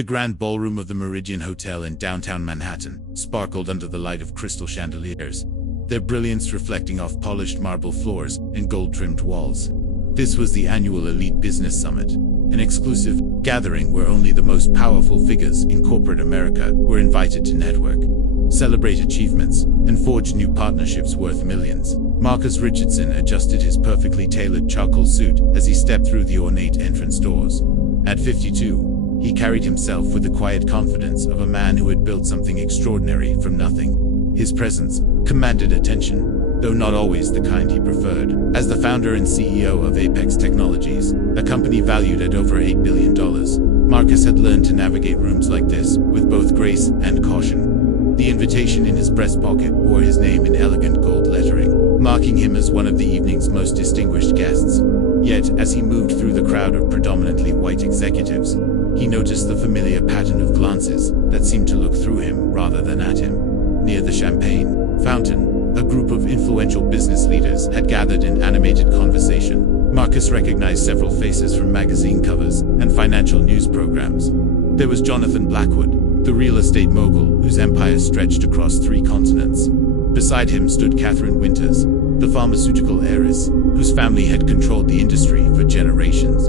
The grand ballroom of the Meridian Hotel in downtown Manhattan sparkled under the light of crystal chandeliers, their brilliance reflecting off polished marble floors and gold-trimmed walls. This was the annual Elite Business Summit, an exclusive gathering where only the most powerful figures in corporate America were invited to network, celebrate achievements, and forge new partnerships worth millions. Marcus Richardson adjusted his perfectly tailored charcoal suit as he stepped through the ornate entrance doors. At 52, he carried himself with the quiet confidence of a man who had built something extraordinary from nothing. His presence commanded attention, though not always the kind he preferred. As the founder and CEO of Apex Technologies, a company valued at over $8 billion, Marcus had learned to navigate rooms like this with both grace and caution. The invitation in his breast pocket bore his name in elegant gold lettering, marking him as one of the evening's most distinguished guests. Yet, as he moved through the crowd of predominantly white executives, he noticed the familiar pattern of glances that seemed to look through him rather than at him. Near the champagne fountain, a group of influential business leaders had gathered in animated conversation. Marcus recognized several faces from magazine covers and financial news programs. There was Jonathan Blackwood, the real estate mogul whose empire stretched across 3 continents. Beside him stood Catherine Winters, the pharmaceutical heiress, whose family had controlled the industry for generations.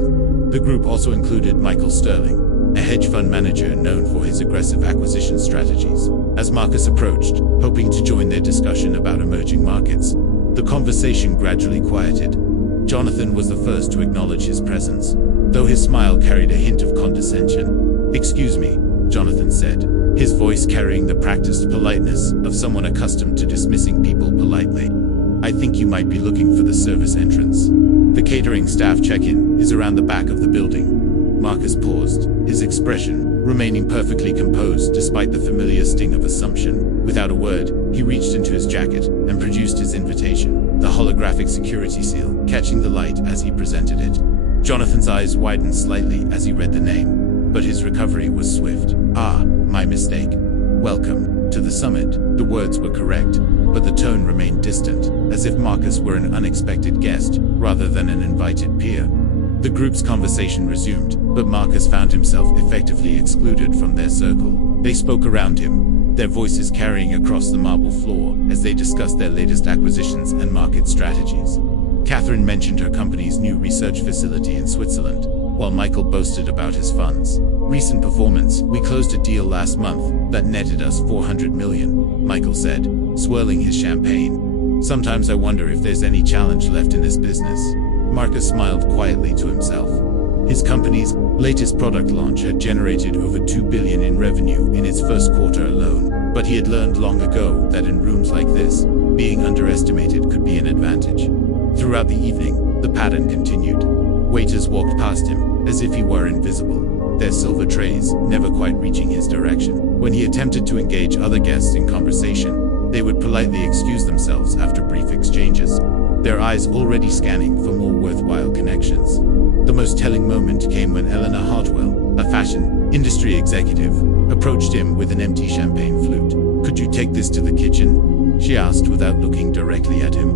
The group also included Michael Sterling, a hedge fund manager known for his aggressive acquisition strategies. As Marcus approached, hoping to join their discussion about emerging markets, the conversation gradually quieted. Jonathan was the first to acknowledge his presence, though his smile carried a hint of condescension. "Excuse me," Jonathan said, his voice carrying the practiced politeness of someone accustomed to dismissing people politely. "I think you might be looking for the service entrance. The catering staff check-in is around the back of the building." Marcus paused, his expression remaining perfectly composed despite the familiar sting of assumption. Without a word, he reached into his jacket and produced his invitation, the holographic security seal catching the light as he presented it. Jonathan's eyes widened slightly as he read the name, but his recovery was swift. "Ah, my mistake. Welcome to the summit." The words were correct, but the tone remained distant, as if Marcus were an unexpected guest rather than an invited peer. The group's conversation resumed, but Marcus found himself effectively excluded from their circle. They spoke around him, their voices carrying across the marble floor as they discussed their latest acquisitions and market strategies. Catherine mentioned her company's new research facility in Switzerland, while Michael boasted about his funds. "Recent performance: we closed a deal last month that netted us $400 million, Michael said, swirling his champagne. "Sometimes I wonder if there's any challenge left in this business." Marcus smiled quietly to himself. His company's latest product launch had generated over $2 billion in revenue in its first quarter alone, but he had learned long ago that in rooms like this, being underestimated could be an advantage. Throughout the evening, the pattern continued. Waiters walked past him, as if he were invisible, their silver trays never quite reaching his direction. When he attempted to engage other guests in conversation, they would politely excuse themselves after brief exchanges, their eyes already scanning for more worthwhile connections. The most telling moment came when Eleanor Hartwell, a fashion industry executive, approached him with an empty champagne flute. "Could you take this to the kitchen?" she asked without looking directly at him.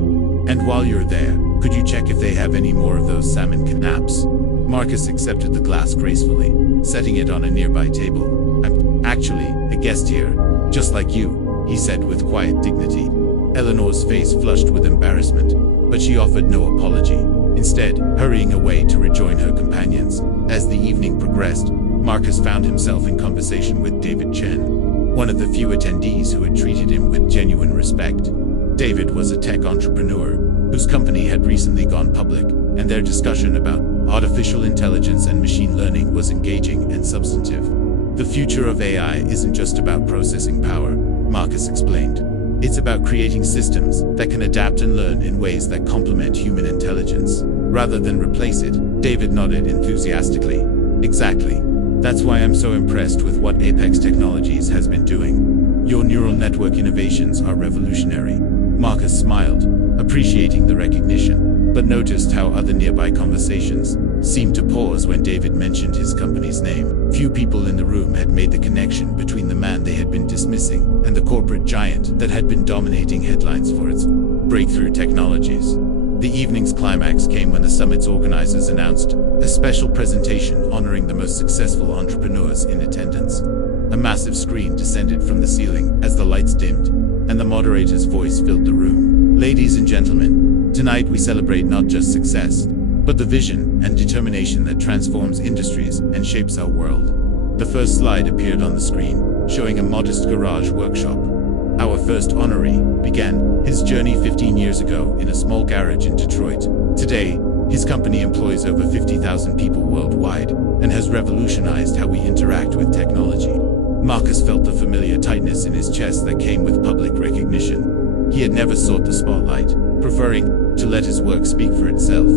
"And while you're there, could you check if they have any more of those salmon knaps?" Marcus accepted the glass gracefully, setting it on a nearby table. "I'm actually a guest here, just like you," he said with quiet dignity. Eleanor's face flushed with embarrassment, but she offered no apology, instead hurrying away to rejoin her companions. As the evening progressed, Marcus found himself in conversation with David Chen, one of the few attendees who had treated him with genuine respect. David was a tech entrepreneur whose company had recently gone public, and their discussion about artificial intelligence and machine learning was engaging and substantive. "The future of AI isn't just about processing power," Marcus explained. "It's about creating systems that can adapt and learn in ways that complement human intelligence, rather than replace it." David nodded enthusiastically. "Exactly. That's why I'm so impressed with what Apex Technologies has been doing. Your neural network innovations are revolutionary." Marcus smiled, appreciating the recognition, but noticed how other nearby conversations seemed to pause when David mentioned his company's name. Few people in the room had made the connection between the man they had been dismissing and the corporate giant that had been dominating headlines for its breakthrough technologies. The evening's climax came when the summit's organizers announced a special presentation honoring the most successful entrepreneurs in attendance. A massive screen descended from the ceiling as the lights dimmed, and the moderator's voice filled the room. Ladies and gentlemen, tonight we celebrate not just success, but the vision and determination that transforms industries and shapes our world. The first slide appeared on the screen, showing a modest garage workshop. Our first honoree began his journey 15 years ago in a small garage in Detroit. Today, his company employs over 50,000 people worldwide and has revolutionized how we interact with technology. Marcus felt the familiar tightness in his chest that came with public recognition. He had never sought the spotlight, preferring to let his work speak for itself.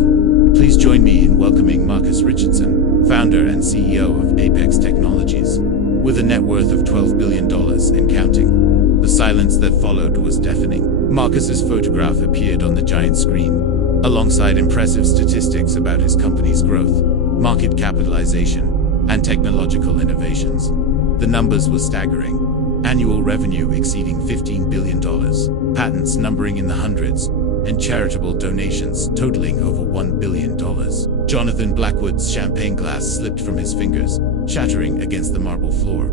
Please join me in welcoming Marcus Richardson, founder and CEO of Apex Technologies. With a net worth of $12 billion and counting, the silence that followed was deafening. Marcus's photograph appeared on the giant screen, alongside impressive statistics about his company's growth, market capitalization, and technological innovations. The numbers were staggering. Annual revenue exceeding $15 billion, patents numbering in the hundreds, and charitable donations totaling over $1 billion. Jonathan Blackwood's champagne glass slipped from his fingers, shattering against the marble floor.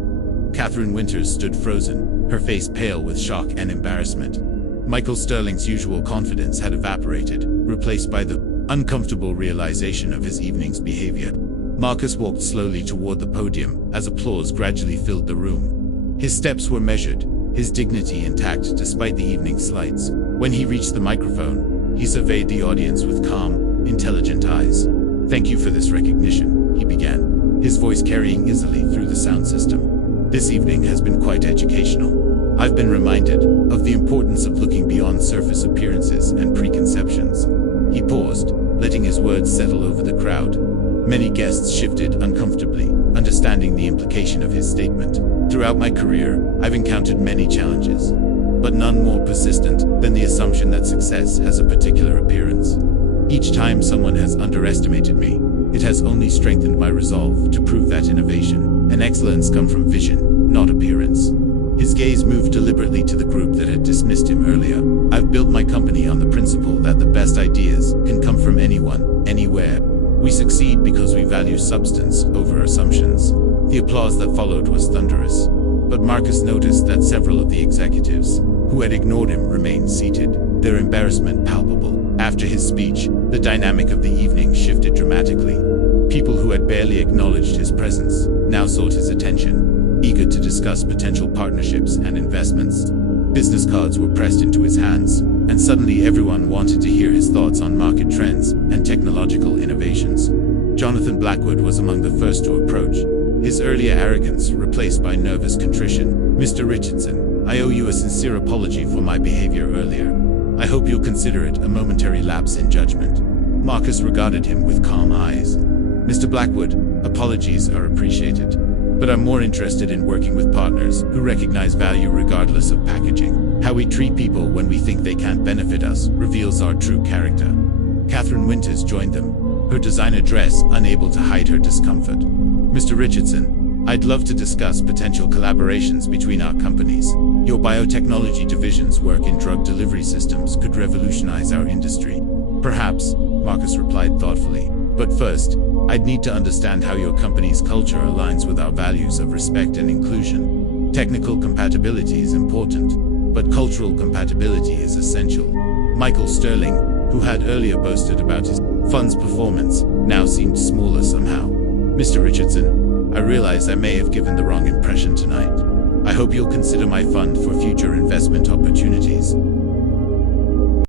Catherine Winters stood frozen, her face pale with shock and embarrassment. Michael Sterling's usual confidence had evaporated, replaced by the uncomfortable realization of his evening's behavior. Marcus walked slowly toward the podium as applause gradually filled the room. His steps were measured, his dignity intact despite the evening's slights. When he reached the microphone, he surveyed the audience with calm, intelligent eyes. "Thank you for this recognition," he began, his voice carrying easily through the sound system. "This evening has been quite educational. I've been reminded of the importance of looking beyond surface appearances and preconceptions." He paused, letting his words settle over the crowd. Many guests shifted uncomfortably, understanding the implication of his statement. "Throughout my career, I've encountered many challenges, but none more persistent than the assumption that success has a particular appearance. Each time someone has underestimated me, it has only strengthened my resolve to prove that innovation and excellence come from vision, not appearance." His gaze moved deliberately to the group that had dismissed him earlier. "I've built my company on the principle that the best ideas can come from anyone, anywhere. We succeed because we value substance over assumptions." The applause that followed was thunderous, but Marcus noticed that several of the executives who had ignored him remained seated, their embarrassment palpable. After his speech, the dynamic of the evening shifted dramatically. People who had barely acknowledged his presence now sought his attention, eager to discuss potential partnerships and investments. Business cards were pressed into his hands, and suddenly everyone wanted to hear his thoughts on market trends and technological innovations. Jonathan Blackwood was among the first to approach, his earlier arrogance replaced by nervous contrition. "Mr. Richardson, I owe you a sincere apology for my behavior earlier. I hope you'll consider it a momentary lapse in judgment." Marcus regarded him with calm eyes. "Mr. Blackwood, apologies are appreciated, but I'm more interested in working with partners who recognize value regardless of packaging. How we treat people when we think they can't benefit us reveals our true character." Catherine Winters joined them, her designer dress unable to hide her discomfort. "Mr. Richardson, I'd love to discuss potential collaborations between our companies. Your biotechnology division's work in drug delivery systems could revolutionize our industry." "Perhaps," Marcus replied thoughtfully, "but first, I'd need to understand how your company's culture aligns with our values of respect and inclusion. Technical compatibility is important, but cultural compatibility is essential." Michael Sterling, who had earlier boasted about his fund's performance, now seemed smaller somehow. "Mr. Richardson, I realize I may have given the wrong impression tonight. I hope you'll consider my fund for future investment opportunities."